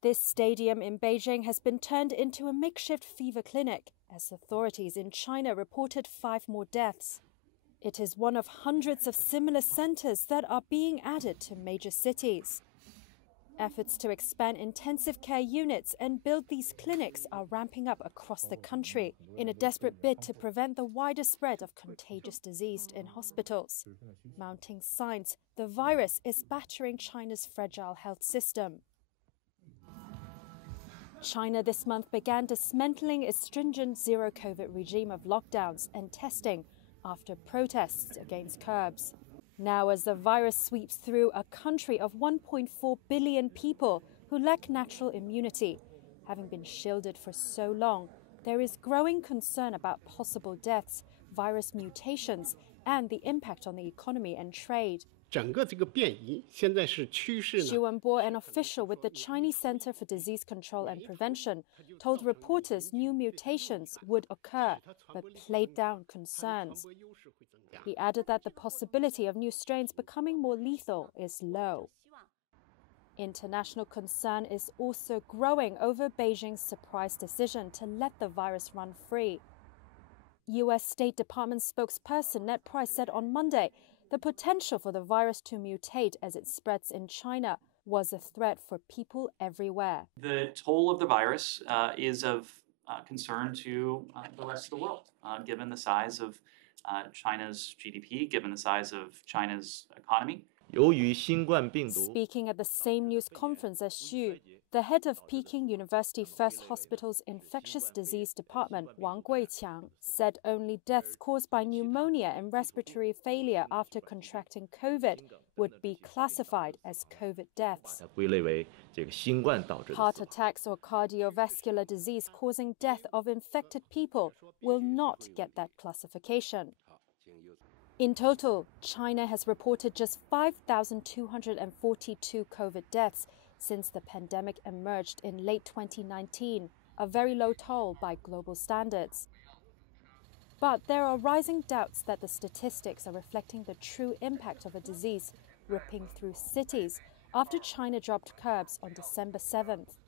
This stadium in Beijing has been turned into a makeshift fever clinic, as authorities in China reported 5 more deaths. It is one of hundreds of similar centers that are being added to major cities. Efforts to expand intensive care units and build these clinics are ramping up across the country in a desperate bid to prevent the wider spread of contagious disease in hospitals. Mounting signs the virus is battering China's fragile health system. China this month began dismantling its stringent zero-COVID regime of lockdowns and testing after protests against curbs. Now, as the virus sweeps through a country of 1.4 billion people who lack natural immunity, having been shielded for so long, there is growing concern about possible deaths, virus mutations, and the impact on the economy and trade. Xu Wenbo, an official with the Chinese Center for Disease Control and Prevention, told reporters new mutations would occur, but played down concerns. He added that the possibility of new strains becoming more lethal is low. International concern is also growing over Beijing's surprise decision to let the virus run free. U.S. State Department spokesperson Ned Price said on Monday the potential for the virus to mutate as it spreads in China was a threat for people everywhere. The toll of the virus is of concern to the rest of the world, given the size of China's GDP, given the size of China's economy. Speaking at the same news conference as Xu, the head of Peking University First Hospital's Infectious Disease Department, Wang Guiqiang, said only deaths caused by pneumonia and respiratory failure after contracting COVID would be classified as COVID deaths. Heart attacks or cardiovascular disease causing death of infected people will not get that classification. In total, China has reported just 5,242 COVID deaths since the pandemic emerged in late 2019, a very low toll by global standards. But there are rising doubts that the statistics are reflecting the true impact of a disease ripping through cities after China dropped curbs on December 7th.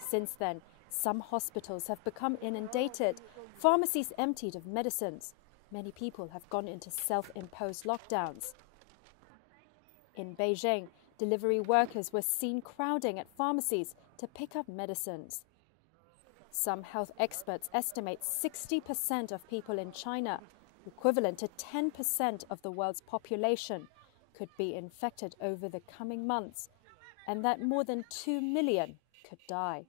Since then, some hospitals have become inundated, pharmacies emptied of medicines. Many people have gone into self-imposed lockdowns. In Beijing, delivery workers were seen crowding at pharmacies to pick up medicines. Some health experts estimate 60% of people in China, equivalent to 10% of the world's population, could be infected over the coming months, and that more than 2 million could die.